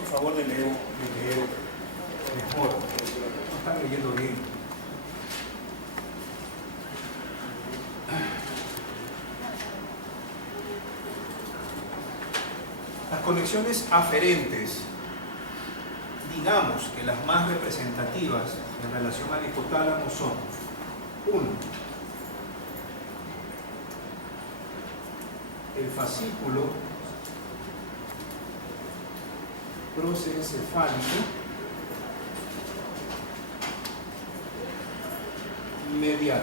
por favor de leer mejor. No están leyendo bien. Las conexiones aferentes, digamos que las más representativas en relación al hipotálamo son: 1. El fascículo prosencefálico medial.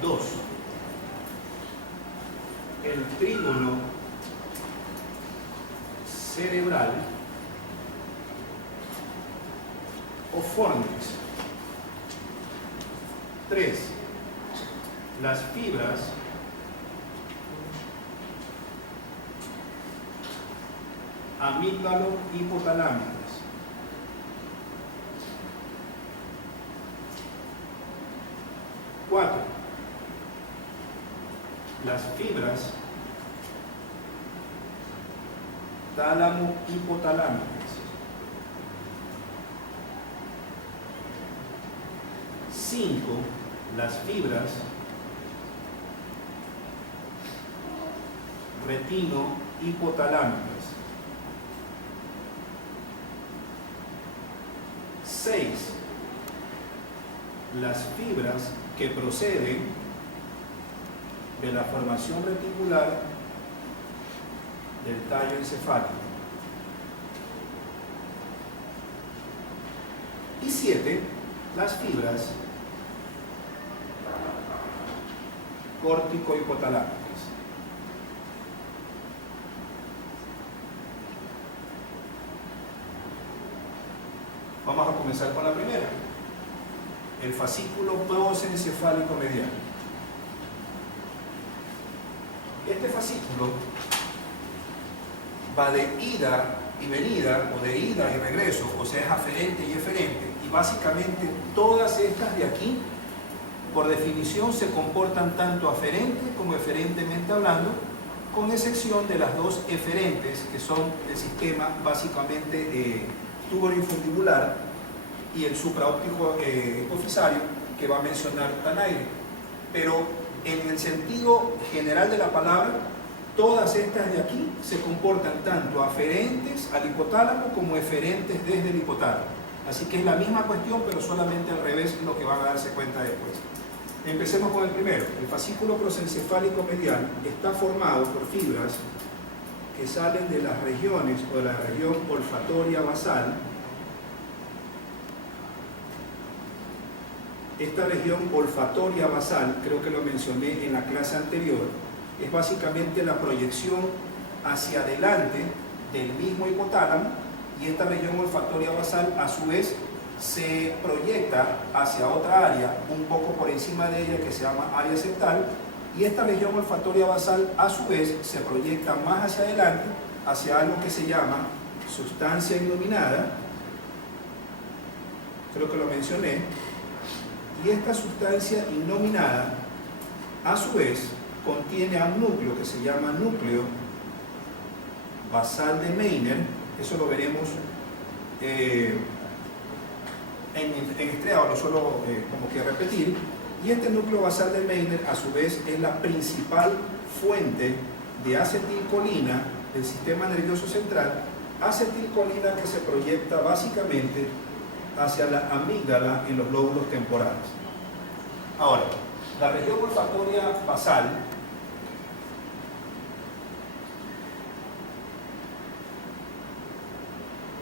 2. El trígono cerebral o fornix. 3. Las fibras amígdalo hipotalámicas. 4. Las fibras tálamo hipotalámicas. 5. Las fibras retino hipotalámicas. 6. Las fibras que proceden de la formación reticular del tallo encefálico. Y 7. Las fibras córtico-hipotalámicas. Vamos a comenzar con la primera, el fascículo prosencefálico medial. Este fascículo va de ida y venida, o de ida y regreso, o sea, es aferente y eferente, y básicamente todas estas de aquí, por definición, se comportan tanto aferente como eferentemente hablando, con excepción de las dos eferentes, que son el sistema básicamente tubuloinfundibular y el supraóptico hipofisario, que va a mencionar Tanaire. Pero en el sentido general de la palabra, todas estas de aquí se comportan tanto aferentes al hipotálamo como eferentes desde el hipotálamo. Así que es la misma cuestión, pero solamente al revés, lo que van a darse cuenta después. Empecemos con el primero. El fascículo prosencefálico medial está formado por fibras que salen de las regiones o de la región olfatoria basal. Esta región olfatoria basal, creo que lo mencioné en la clase anterior, es básicamente la proyección hacia adelante del mismo hipotálamo, y esta región olfatoria basal a su vez se proyecta hacia otra área un poco por encima de ella, que se llama área septal, y esta región olfatoria basal a su vez se proyecta más hacia adelante hacia algo que se llama sustancia innominada, creo que lo mencioné, y esta sustancia innominada a su vez contiene a un núcleo que se llama núcleo basal de Meynert. Eso lo veremos en estriado, lo suelo como que repetir. Y este núcleo basal de Meynert a su vez es la principal fuente de acetilcolina del sistema nervioso central, acetilcolina que se proyecta básicamente hacia la amígdala en los lóbulos temporales. Ahora, la región olfatoria basal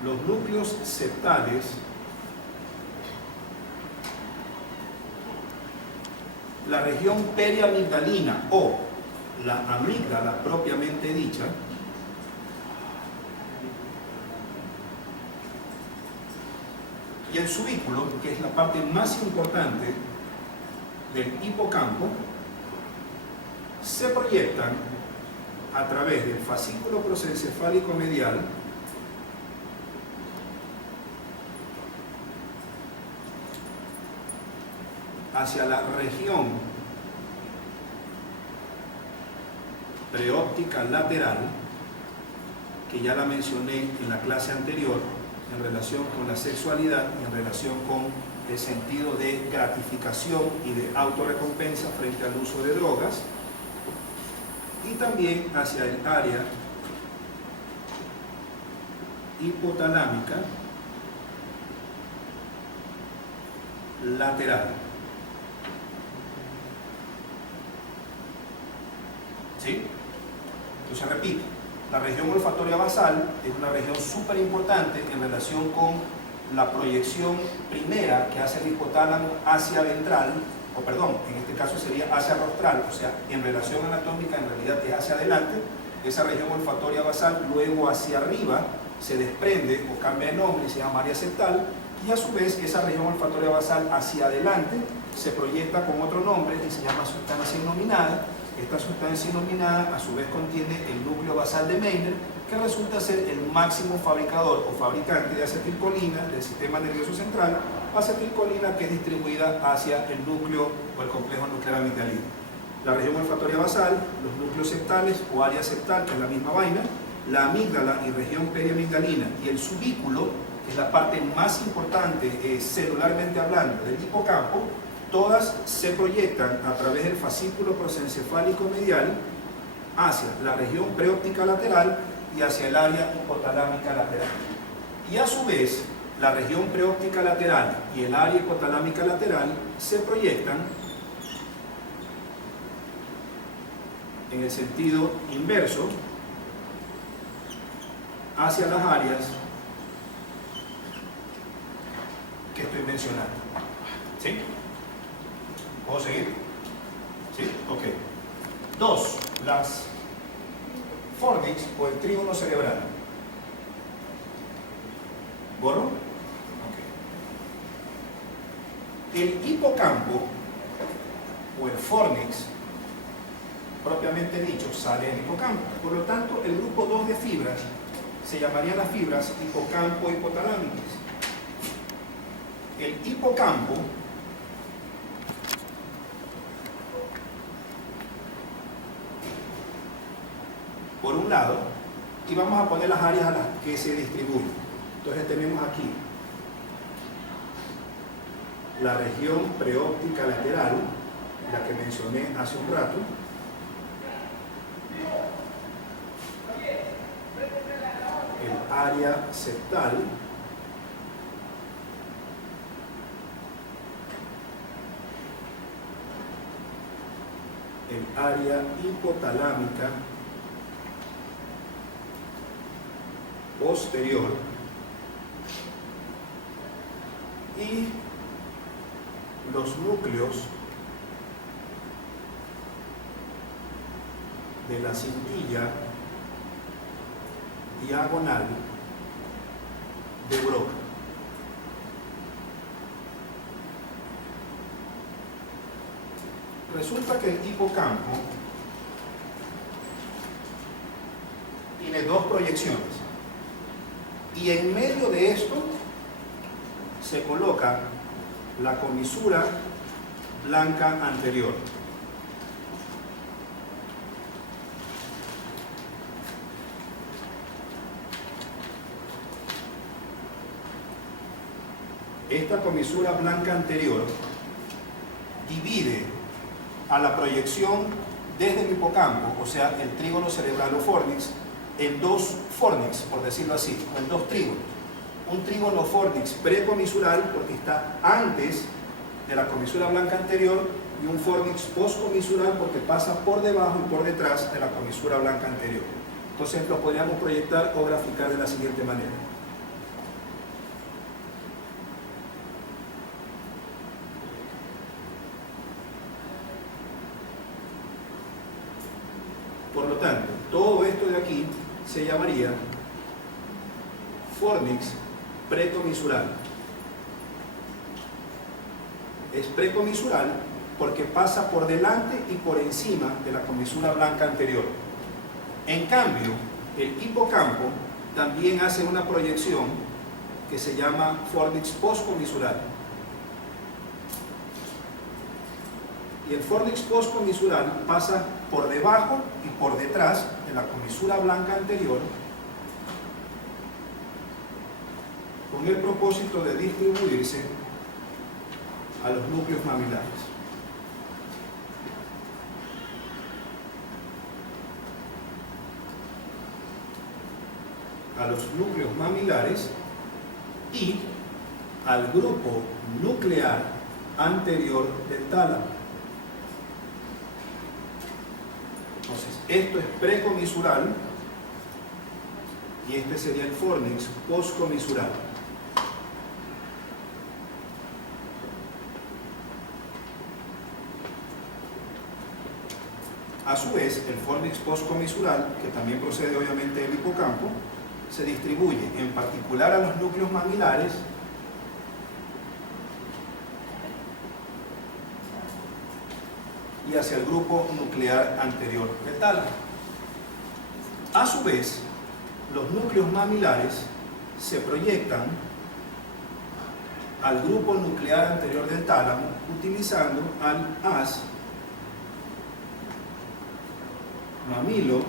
los núcleos septales la región periamigdalina o la amígdala propiamente dicha y el subículo, que es la parte más importante del hipocampo, se proyectan a través del fascículo prosencefálico medial hacia la región preóptica lateral que ya la mencioné en la clase anterior, en relación con la sexualidad y en relación con el sentido de gratificación y de autorrecompensa frente al uso de drogas, y también hacia el área hipotalámica lateral. ¿Sí? Entonces repito, la región olfatoria basal es una región súper importante en relación con la proyección primera que hace el hipotálamo hacia ventral, o perdón, en este caso sería hacia rostral, o sea, en relación anatómica en realidad es hacia adelante. Esa región olfatoria basal luego hacia arriba se desprende o cambia de nombre y se llama área septal, y a su vez esa región olfatoria basal hacia adelante se proyecta con otro nombre que se llama sustancia innominada. Esta sustancia innominada a su vez contiene el núcleo basal de Meynert, que resulta ser el máximo fabricador o fabricante de acetilcolina del sistema nervioso central, acetilcolina que es distribuida hacia el núcleo o el complejo nuclear amigdalino. La región olfatoria basal, los núcleos septales o área septal, que es la misma vaina, la amígdala y región periamigdalina, y el subículo, que es la parte más importante celularmente hablando del hipocampo, todas se proyectan a través del fascículo prosencefálico medial hacia la región preóptica lateral y hacia el área hipotalámica lateral. Y a su vez, la región preóptica lateral y el área hipotalámica lateral se proyectan en el sentido inverso hacia las áreas que estoy mencionando. ¿Sí? ¿Puedo seguir? ¿Sí? Ok. 2. Las fornix o el trígono cerebral. ¿Borro? Ok. El hipocampo o el fornix, propiamente dicho, sale del hipocampo. Por lo tanto, el grupo 2 de fibras se llamarían las fibras hipocampo-hipotalámicas. El hipocampo por un lado, y vamos a poner las áreas a las que se distribuyen. Entonces tenemos aquí la región preóptica lateral, la que mencioné hace un rato, el área septal, el área hipotalámica posterior y los núcleos de la cintilla diagonal de Broca. Resulta que el hipocampo tiene dos proyecciones. Y en medio de esto se coloca la comisura blanca anterior. Esta comisura blanca anterior divide a la proyección desde el hipocampo, o sea, el trígono cerebral o fornix, en dos fornix, por decirlo así, en dos trígonos. Un trígono fornix precomisural, porque está antes de la comisura blanca anterior, y un fornix postcomisural, porque pasa por debajo y por detrás de la comisura blanca anterior. Entonces lo podríamos proyectar o graficar de la siguiente manera. Por lo tanto, todo esto de aquí se llamaría fornix precomisural. Es precomisural porque pasa por delante y por encima de la comisura blanca anterior. En cambio, el hipocampo también hace una proyección que se llama fornix postcomisural. Y el fornix postcomisural pasa por debajo y por detrás de la comisura blanca anterior con el propósito de distribuirse a los núcleos mamilares. A los núcleos mamilares y al grupo nuclear anterior del tálamo. Entonces, esto es precomisural y este sería el fornix postcomisural. A su vez, el fornix postcomisural, que también procede obviamente del hipocampo, se distribuye en particular a los núcleos mamilares y hacia el grupo nuclear anterior del tálamo. A su vez, los núcleos mamilares se proyectan al grupo nuclear anterior del tálamo utilizando al haz mamilo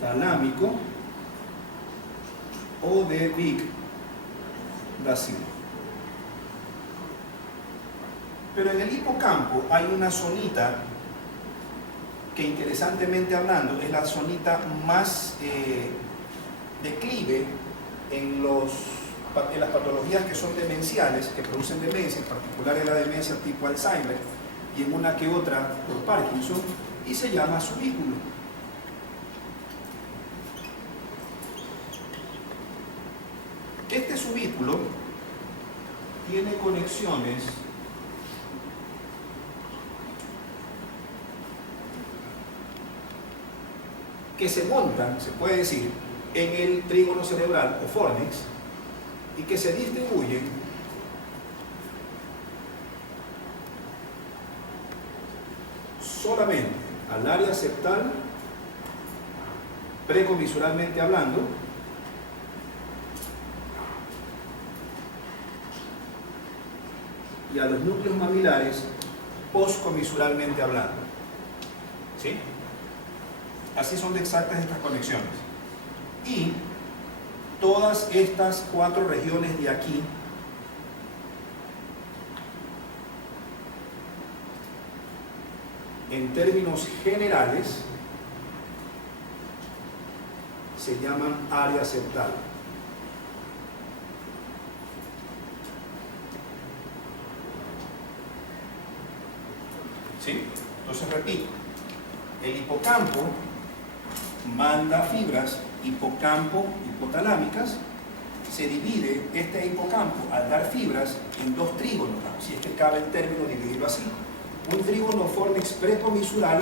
talámico o de Vic-Dacil. Pero en el hipocampo hay una zonita que, interesantemente hablando, es la zonita más declive en las patologías que son demenciales, que producen demencia, en particular en la demencia tipo Alzheimer y en una que otra por Parkinson, y se llama subículo. Este subículo tiene conexiones que se montan, se puede decir, en el trígono cerebral o fornix y que se distribuyen solamente al área septal, precomisuralmente hablando, y a los núcleos mamilares postcomisuralmente hablando. ¿Sí? Así son de exactas estas conexiones. Y todas estas 4 regiones de aquí en términos generales se llaman área septal. ¿Sí? Entonces repito, el hipocampo manda fibras hipocampo hipotalámicas, se divide este hipocampo al dar fibras en 2 trígonos, si es que cabe el término dividirlo así. Un trígono fornix precomisural,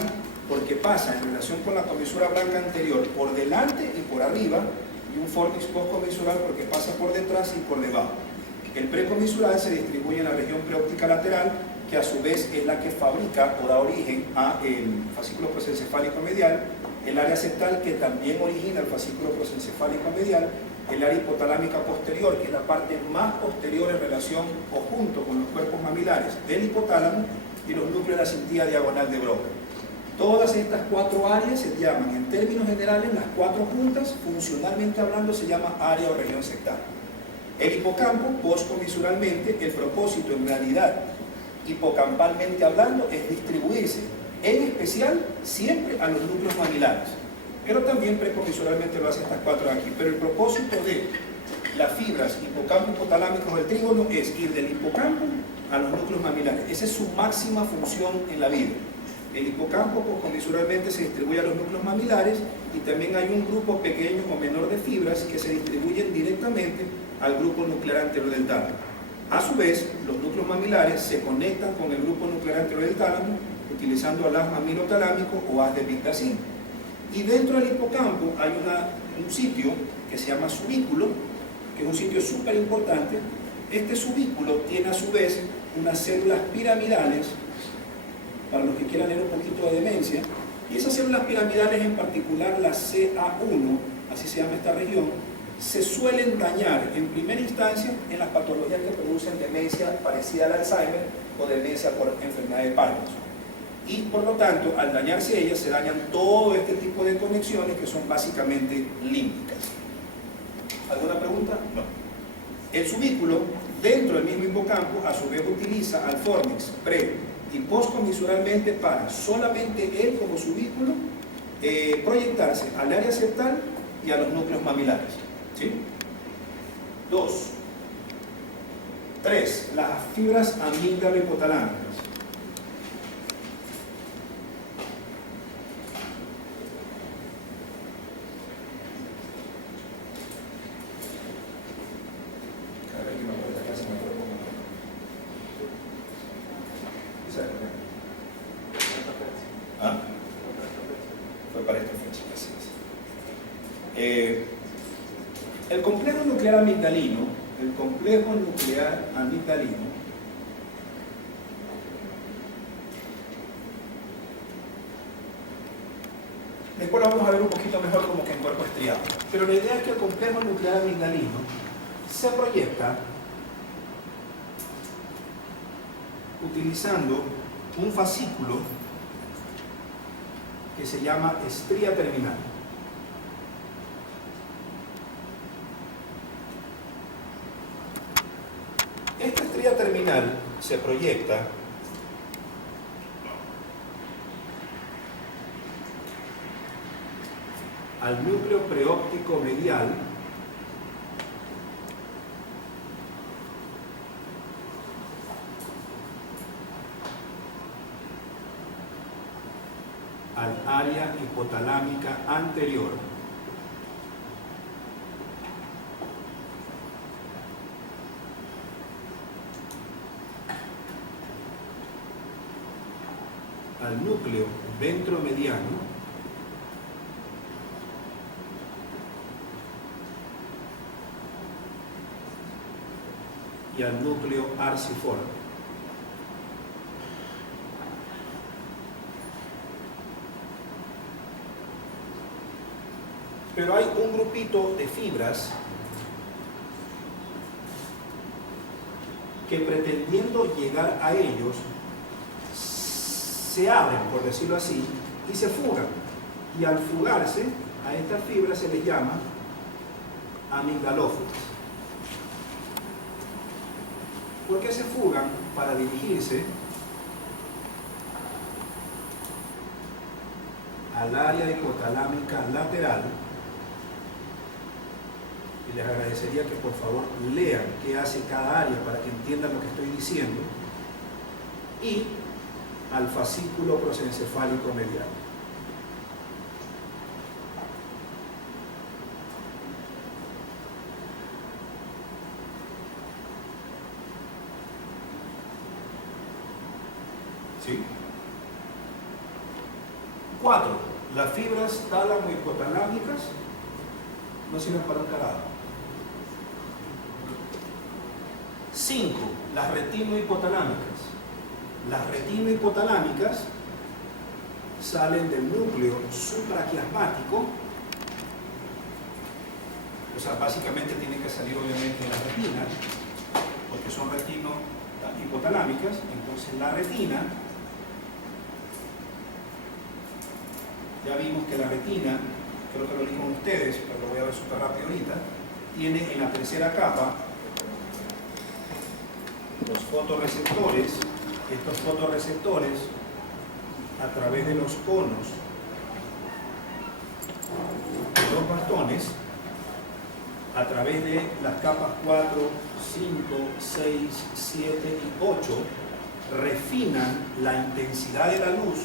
porque pasa en relación con la comisura blanca anterior por delante y por arriba, y un fornix postcomisural porque pasa por detrás y por debajo. El precomisural se distribuye en la región preóptica lateral, que a su vez es la que fabrica o da origen al fascículo prosencefálico medial, el área septal, que también origina el fascículo prosencefálico medial, el área hipotalámica posterior, que es la parte más posterior en relación o junto con los cuerpos mamilares del hipotálamo, y los núcleos de la cintilla diagonal de Broca. Todas estas 4 áreas se llaman, en términos generales, las 4 juntas, funcionalmente hablando, se llama área o región septal. El hipocampo, postcomisuralmente, el propósito en realidad, hipocampalmente hablando, es distribuirse, en especial, siempre a los núcleos mamilares. Pero también precomisuralmente lo hacen estas 4 de aquí. Pero el propósito de las fibras hipocampo hipotalámicos del trígono es ir del hipocampo a los núcleos mamilares. Esa es su máxima función en la vida. El hipocampo postcomisuralmente se distribuye a los núcleos mamilares, y también hay un grupo pequeño o menor de fibras que se distribuyen directamente al grupo nuclear anterior del tálamo. A su vez, los núcleos mamilares se conectan con el grupo nuclear anterior del tálamo utilizando el haz mamilotalámico o haz de Vic-Dacil. Y dentro del hipocampo hay un sitio que se llama subículo, que es un sitio súper importante. Este subículo tiene a su vez unas células piramidales, para los que quieran leer un poquito de demencia, y esas células piramidales, en particular la CA1, así se llama esta región, se suelen dañar en primera instancia en las patologías que producen demencia parecida al Alzheimer o demencia por enfermedad de Parkinson. Y por lo tanto, al dañarse ellas, se dañan todo este tipo de conexiones que son básicamente límbicas. ¿Alguna pregunta? No. El subículo, dentro del mismo hipocampo, a su vez utiliza al fornix pre y postcomisuralmente para solamente él como subículo proyectarse al área septal y a los núcleos mamilares. ¿Sí? 2. 3. Las fibras amígdalo-hipotalámicas. Fue para esta fecha, así es. El complejo nuclear amigdalino, después lo vamos a ver un poquito mejor como que en cuerpo estriado. Pero la idea es que el complejo nuclear amigdalino se proyecta utilizando un fascículo que se llama estría terminal. Esta estría terminal se proyecta al núcleo preóptico medial al área hipotalámica anterior. Al núcleo ventromediano y al núcleo arciforme. Pero hay un grupito de fibras que, pretendiendo llegar a ellos, se abren, por decirlo así, y se fugan. Y al fugarse, a estas fibras se les llama amigdalófilas. ¿Por qué se fugan? Para dirigirse al área hipotalámica lateral. Y les agradecería que por favor lean qué hace cada área para que entiendan lo que estoy diciendo. Y al fascículo prosencefálico medial. ¿Sí? 4. Las fibras tálamo-hipotalámicas no sirven para un carajo. 5. Las retino-hipotalámicas. Las retino-hipotalámicas salen del núcleo supraquiasmático, o sea, básicamente tienen que salir obviamente de la retina, porque son retino-hipotalámicas. Entonces la retina, ya vimos que la retina, creo que lo di con ustedes, pero lo voy a ver súper rápido ahorita, tiene en la tercera capa los fotorreceptores. Estos fotorreceptores, a través de los conos de los bastones, a través de las capas 4, 5, 6, 7 y 8, refinan la intensidad de la luz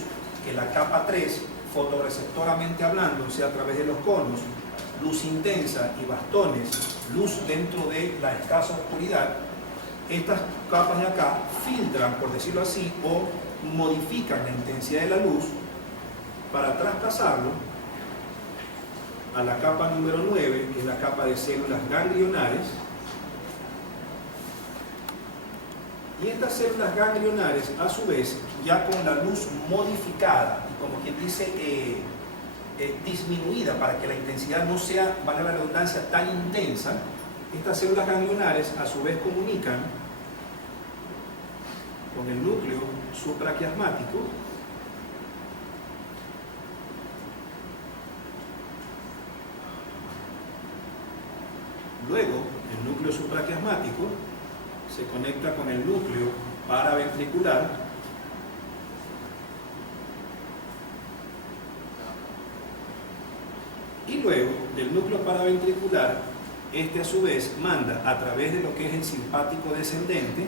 que la capa 3, fotorreceptoramente hablando, o sea, a través de los conos, luz intensa y bastones, luz dentro de la escasa oscuridad. Estas capas de acá filtran, por decirlo así, o modifican la intensidad de la luz para traspasarlo a la capa número 9, que es la capa de células ganglionares. Y estas células ganglionares, a su vez, ya con la luz modificada y, como quien dice, disminuida para que la intensidad no sea, valga la redundancia, tan intensa, estas células ganglionares a su vez comunican con el núcleo supraquiasmático Luego, el núcleo supraquiasmático se conecta con el núcleo paraventricular y luego del núcleo paraventricular, este a su vez manda a través de lo que es el simpático descendente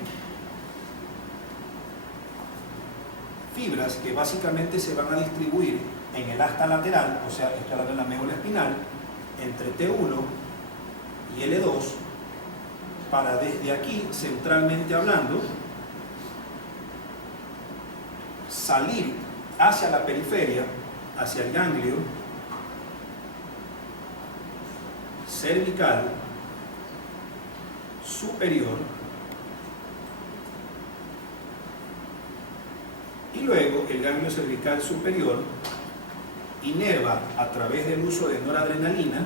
fibras que básicamente se van a distribuir en el asta lateral, o sea, esto es la médula espinal, entre T1 y L2, para desde aquí, centralmente hablando, salir hacia la periferia, hacia el ganglio cervical superior, y luego el ganglio cervical superior inerva a través del uso de noradrenalina,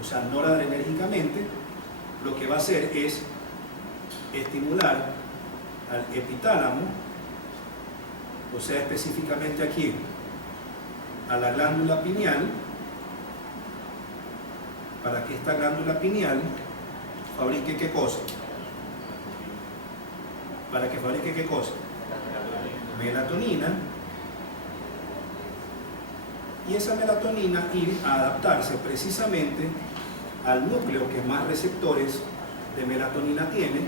o sea, noradrenérgicamente, lo que va a hacer es estimular al epitálamo, o sea, específicamente aquí, a la glándula pineal, para que esta glándula pineal fabrique ¿qué cosa? Para que fabrique ¿qué cosa? Melatonina. Y esa melatonina ir a adaptarse precisamente al núcleo que más receptores de melatonina tiene,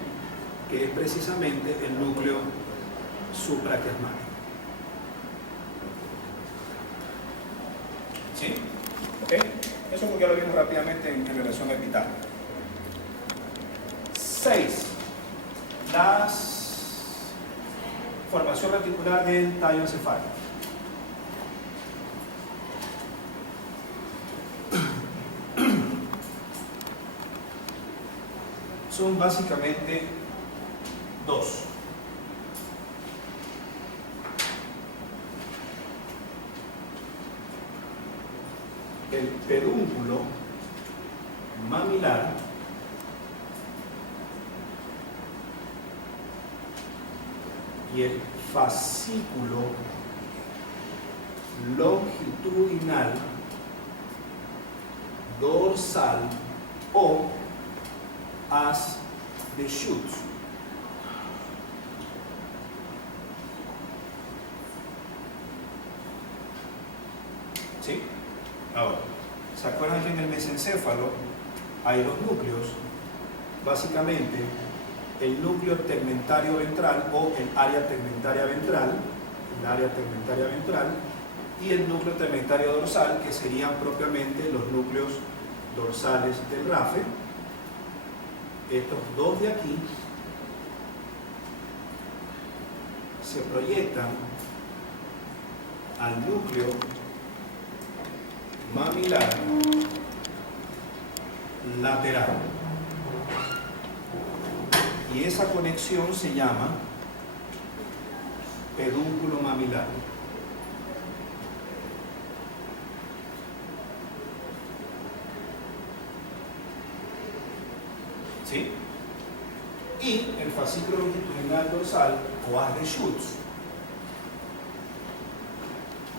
que es precisamente el núcleo supraquiasmático. ¿Sí? ¿Ok? Eso porque ya lo vimos rápidamente en relación al epitálamo. 6. La formación reticular del tallo encefálico. Son básicamente dos. El pedúnculo mamilar y el fascículo longitudinal dorsal o as de Schutz. ¿Sí? Ahora, ¿se acuerdan que en el mesencéfalo hay dos núcleos? Básicamente, el núcleo tegmentario ventral o el área tegmentaria ventral, y el núcleo tegmentario dorsal, que serían propiamente los núcleos dorsales del RAFE. Estos dos de aquí se proyectan al núcleo mamilar lateral. Y esa conexión se llama pedúnculo mamilar. ¿Sí? Y el fascículo longitudinal dorsal o as de Schutz.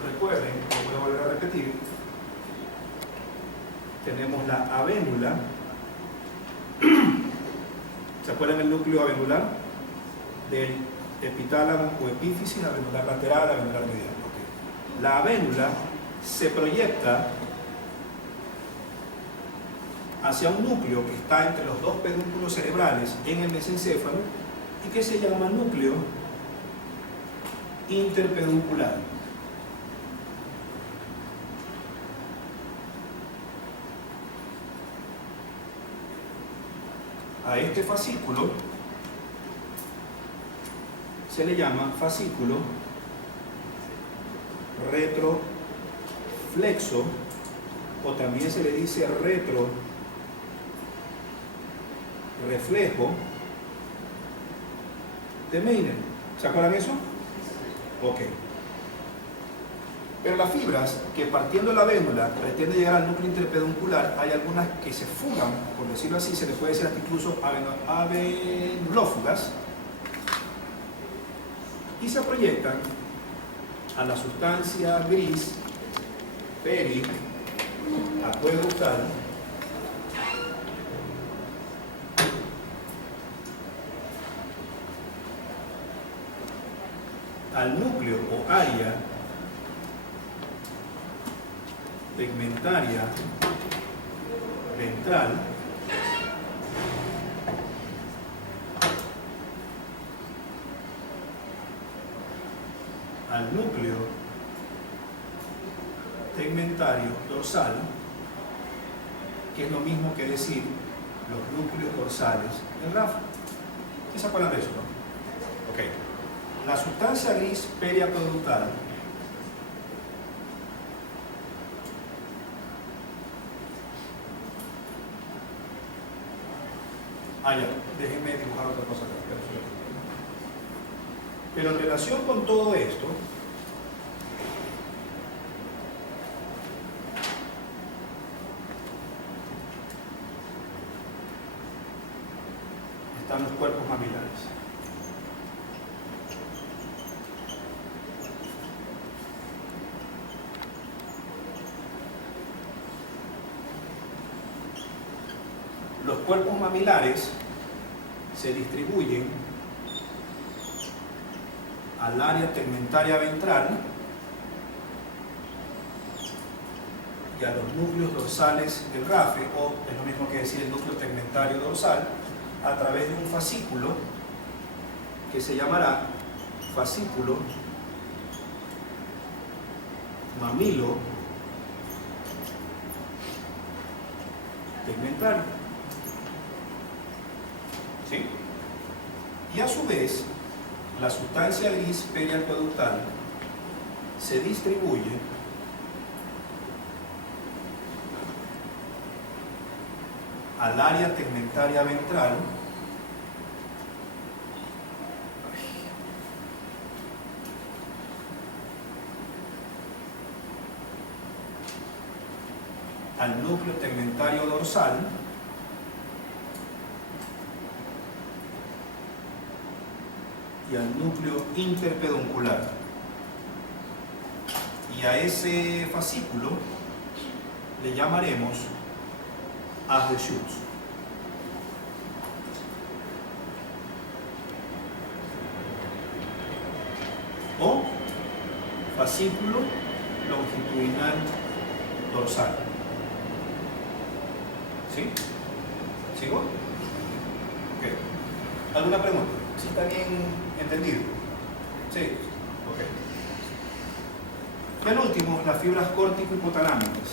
Recuerden, lo voy a volver a repetir, tenemos la avénula. ¿Se acuerdan el núcleo avenular? Del epitálamo o epífisis, avenular lateral, avenular medial. Okay. La avénula se proyecta hacia un núcleo que está entre los dos pedúnculos cerebrales en el mesencéfalo y que se llama núcleo interpeduncular. A este fascículo se le llama fascículo retroflexo, o también se le dice reflejo de Meiner. ¿Se acuerdan eso? Ok. Pero las fibras que partiendo la avénula pretenden llegar al núcleo interpeduncular, hay algunas que se fugan, por decirlo así, se les puede decir hasta incluso avenulófugas, y se proyectan a la sustancia gris periacueductal al núcleo o área tegmentaria ventral al núcleo tegmentario dorsal, que es lo mismo que decir los núcleos dorsales del RAF. ¿Sí se acuerdan de eso, no? Ok. La sustancia gris periacueductal ya, déjenme dibujar otra cosa acá. Pero en relación con todo esto, están los cuerpos mamilares. Los cuerpos mamilares se distribuyen al área tegmentaria ventral y a los núcleos dorsales del RAFE, o es lo mismo que decir el núcleo tegmentario dorsal, a través de un fascículo que se llamará fascículo mamilo tegmentario. ¿Sí? Y a su vez, la sustancia gris periacueductal se distribuye al área tegmentaria ventral al núcleo tegmentario dorsal y al núcleo interpeduncular. Y a ese fascículo le llamaremos haz de Schutz. O fascículo longitudinal dorsal. ¿Sí? ¿Sigo? Ok. ¿Alguna pregunta? ¿Sí está bien entendido? Sí. Ok. Y al último, las fibras córtico-hipotalámicas.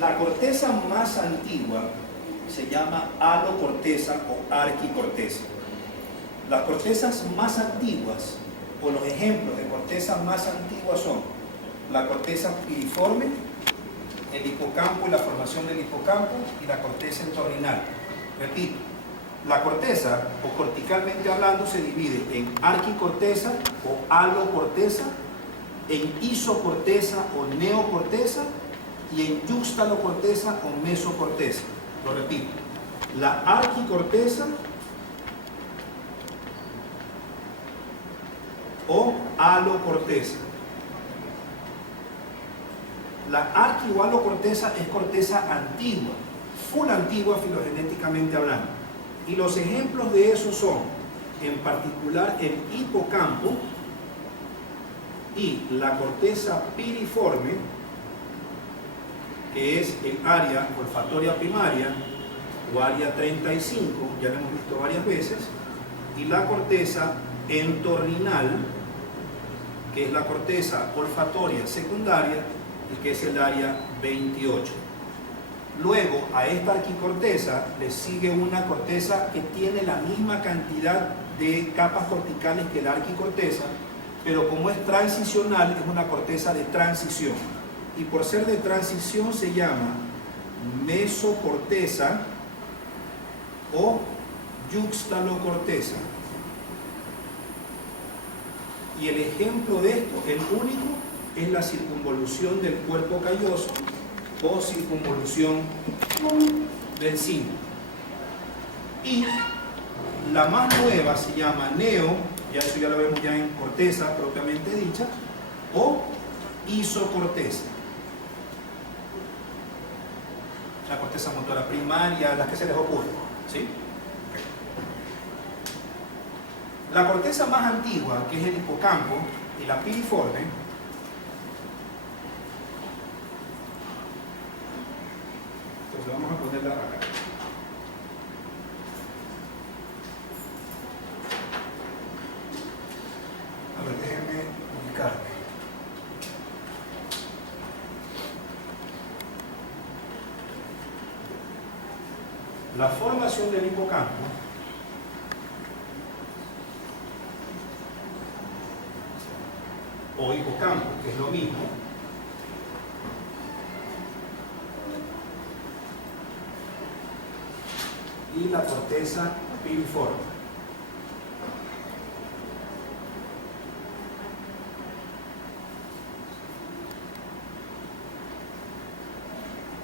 La corteza más antigua se llama alocorteza o arquicorteza. Las cortezas más antiguas, o los ejemplos de cortezas más antiguas son la corteza piriforme, el hipocampo y la formación del hipocampo, y la corteza entorrinal. Repito, la corteza, o corticalmente hablando, se divide en arquicorteza o alocorteza, en isocorteza o neocorteza, y en yuxtalocorteza o mesocorteza. Lo repito, la arquicorteza o alocorteza. La arqui o alocorteza es corteza antigua, full antigua filogenéticamente hablando. Y los ejemplos de eso son, en particular, el hipocampo y la corteza piriforme, que es el área olfatoria primaria o área 35, ya lo hemos visto varias veces, y la corteza entorrinal, que es la corteza olfatoria secundaria y que es el área 28. Luego a esta arquicorteza le sigue una corteza que tiene la misma cantidad de capas corticales que la arquicorteza, pero como es transicional, es una corteza de transición. Y por ser de transición se llama mesocorteza o yuxtalocorteza. Y el ejemplo de esto, el único, es la circunvolución del cuerpo calloso o circunvolución del cinto. Y la más nueva se llama neo, ya eso ya lo vemos ya en corteza propiamente dicha, o isocorteza. La corteza motora primaria, las que se les ocurre, ¿sí? La corteza más antigua, que es el hipocampo y la piriforme, entonces vamos a ponerla acá. A ver, déjenme ubicarme. La formación del hipocampo o hipocampo, que es lo mismo, y la corteza piriforme.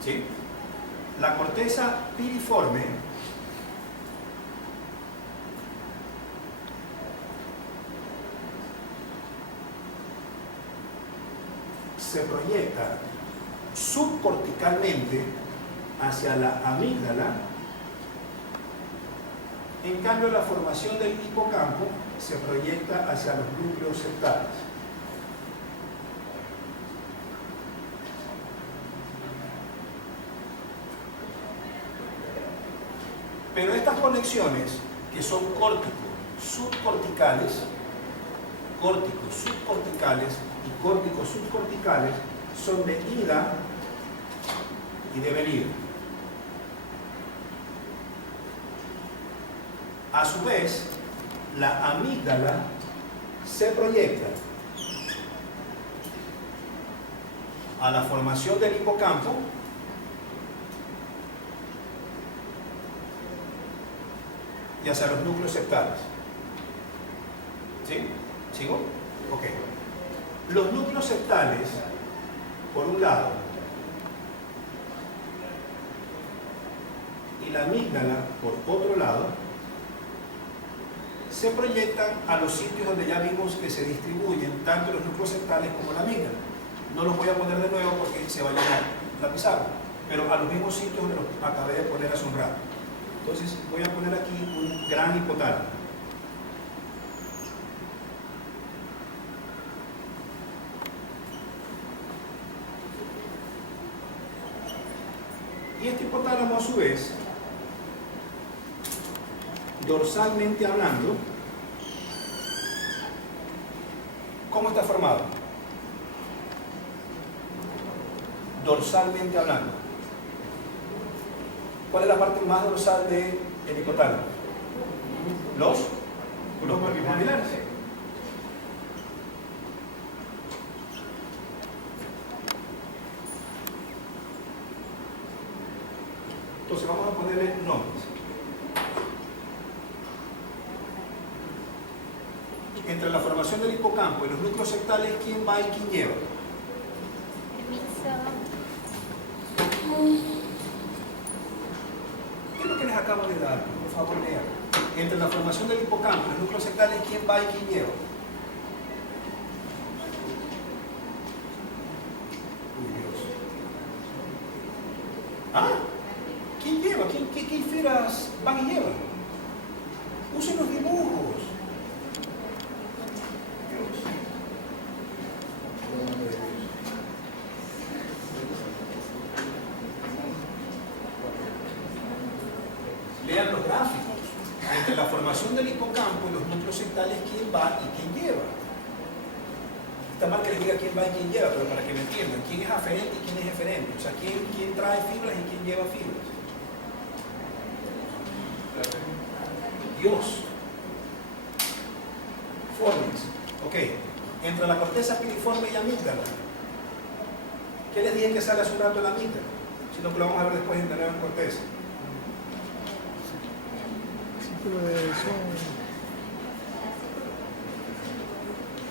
¿Sí? La corteza piriforme se proyecta subcorticalmente hacia la amígdala. En cambio, la formación del hipocampo se proyecta hacia los núcleos septales. Pero estas conexiones, que son córtico-subcorticales, y córtico-subcorticales, son de ida y de venida. A su vez, la amígdala se proyecta a la formación del hipocampo y hacia los núcleos septales. ¿Sí? ¿Sigo? Ok. Los núcleos septales, por un lado, y la amígdala, por otro lado, se proyectan a los sitios donde ya vimos que se distribuyen tanto los núcleos septales como la amígdala. No los voy a poner de nuevo porque se va a llenar la pizarra, pero a los mismos sitios donde los acabé de poner hace un rato. Entonces voy a poner aquí un gran hipotálamo. Y este hipotálamo, a su vez, dorsalmente hablando, ¿cómo está formado? Dorsalmente hablando. ¿Cuál es la parte más dorsal del hipotálamo? Los maxilares. Entonces vamos a ponerle nombres. Entre la formación del hipocampo y los núcleos septales, ¿quién va y quién lleva? ¿Qué es lo que les acabo de dar? Por favor, lean. Entre la formación del hipocampo y los núcleos septales, ¿quién va y quién lleva? Uy, Dios. ¿Ah? ¿Quién lleva? ¿Qué esferas van y llevan? Usen los dibujos. Lean los gráficos. Entre la formación del hipocampo y los núcleos septales, ¿quién va y quién lleva? Está mal que les diga quién va y quién lleva, pero para que me entiendan, quién es aferente y quién es eferente. O sea, quién trae fibras y quién lleva fibras. Dios. Formes. Ok. Entre la corteza piriforme y amígdala. ¿Qué les dije que sale hace un rato de la amígdala? Sino que lo vamos a ver después en la nueva corteza.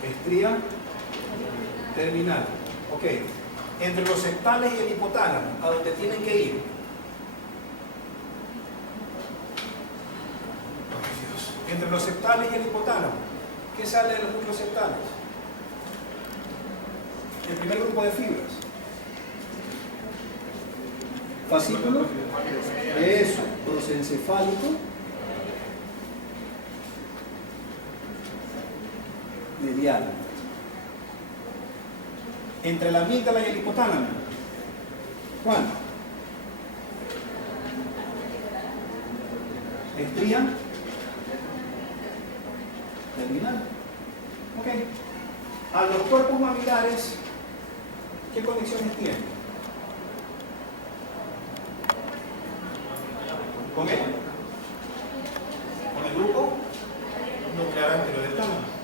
Estría terminal. Ok. Entre los septales y el hipotálamo, ¿a dónde tienen que ir? Oh, Dios. Entre los septales y el hipotálamo, ¿qué sale de los núcleos septales? El primer grupo de fibras. Fascículo. Eso, prosencefálico. Medial. Entre la amígdala y el hipotálamo. ¿Cuál? Estría terminal. Ok. A los cuerpos mamilares, ¿qué conexiones tienen? ¿Con él? ¿Con el grupo nuclear anterior del tálamo?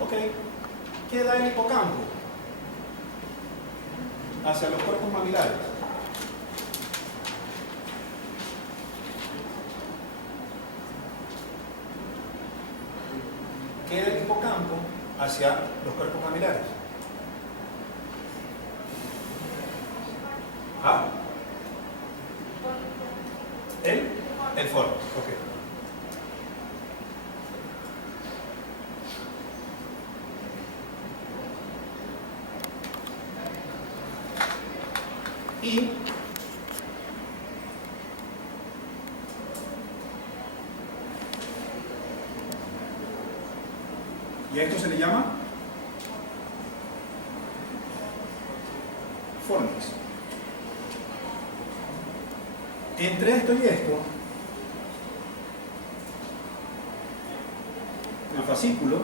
Ok. ¿Qué da el hipocampo hacia los cuerpos mamilares? ¿Qué da el hipocampo hacia los cuerpos mamilares? ¿Ah? El foro. Ok. Y a esto se le llama fornix. Entre esto y esto, el fascículo,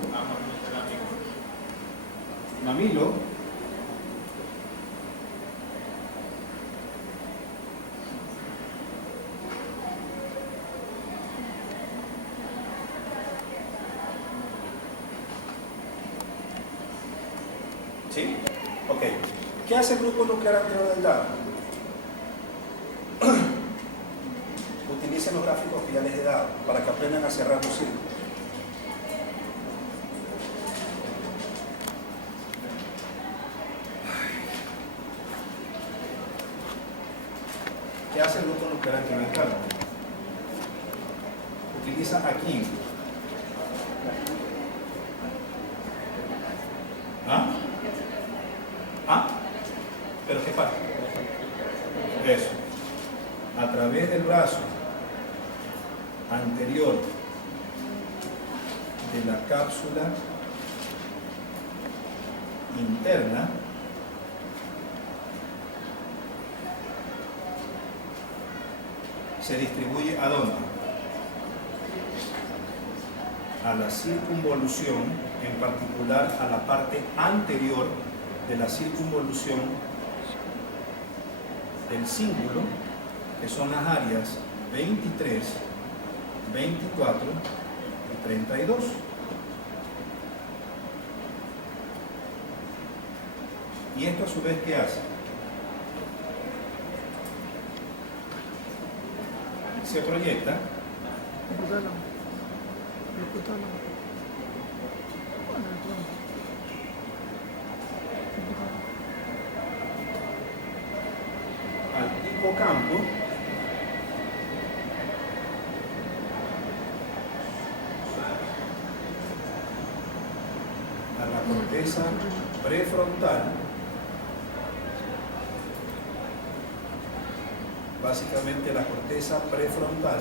mamilo, ¿sí? Ok. ¿Qué hace el grupo nuclear anterior del dado? Utilicen los gráficos que ya les he dado para que aprendan a cerrar los círculos. ¿Qué hace el grupo nuclear anterior del dado? Utiliza a quién. ¿Ah? ¿Ah? ¿Pero qué pasa? Eso. A través del brazo anterior de la cápsula interna se distribuye ¿a dónde? A la circunvolución, en particular a la parte anterior de la circunvolución del cíngulo, que son las áreas 23, 24 y 32. ¿Y esto a su vez qué hace? Se proyecta al hipocampo, a la corteza prefrontal, básicamente la corteza prefrontal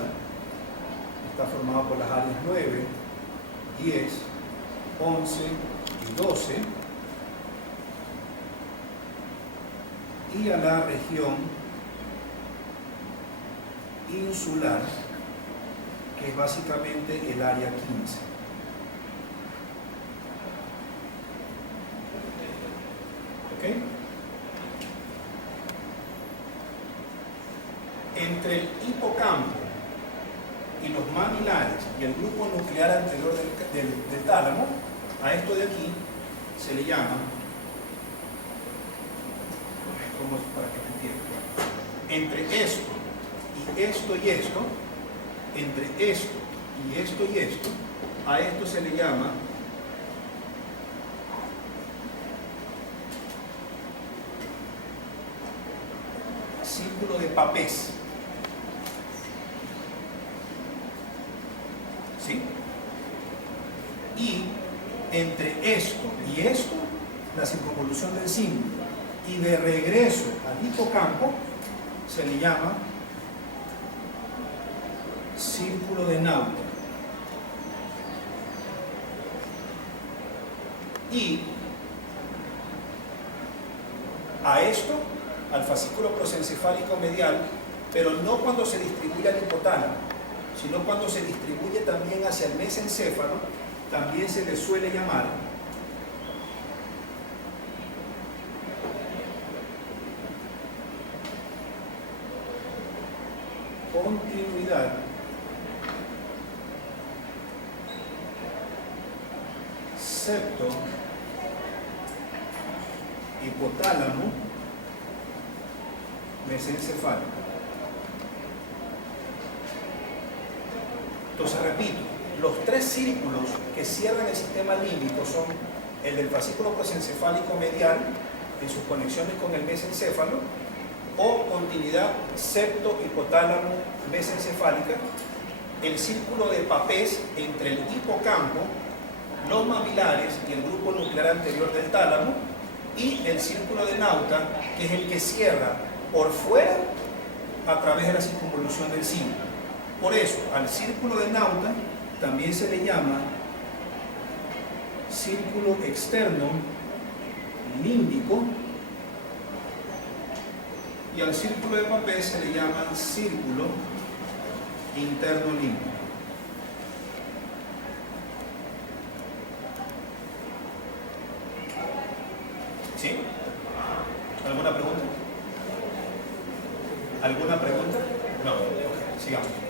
está formada por las áreas 9, 10, 11 y 12, y a la región insular, que es básicamente el área 15. ¿Ok? Entre el hipocampo y los mamilares y el grupo nuclear anterior del tálamo, a esto de aquí se le llama, ¿cómo es para que me entiendan? Entre esto y esto y esto, entre esto y esto y esto, a esto se le llama Papez. ¿Sí? Y entre esto y esto, la circunvolución del símbolo, y de regreso al hipocampo, se le llama círculo de Nauta. Y a esto, al fascículo prosencefálico medial, pero no cuando se distribuye al hipotálamo, sino cuando se distribuye también hacia el mesencéfalo, también se le suele llamar continuidad septo hipotálamo mesencefálico. Entonces, repito, los tres círculos que cierran el sistema límbico son el del fascículo prosencefálico medial en sus conexiones con el mesencéfalo, o continuidad septo hipotálamo mesencefálica, el círculo de Papez entre el hipocampo, los mamilares y el grupo nuclear anterior del tálamo, y el círculo de Nauta, que es el que cierra por fuera a través de la circunvolución del símbolo. Por eso, al círculo de Nauta también se le llama círculo externo límbico, y al círculo de Papez se le llama círculo interno límbico. ¿Sí? ¿Alguna pregunta? ¿Alguna pregunta? No. Ok, sigamos.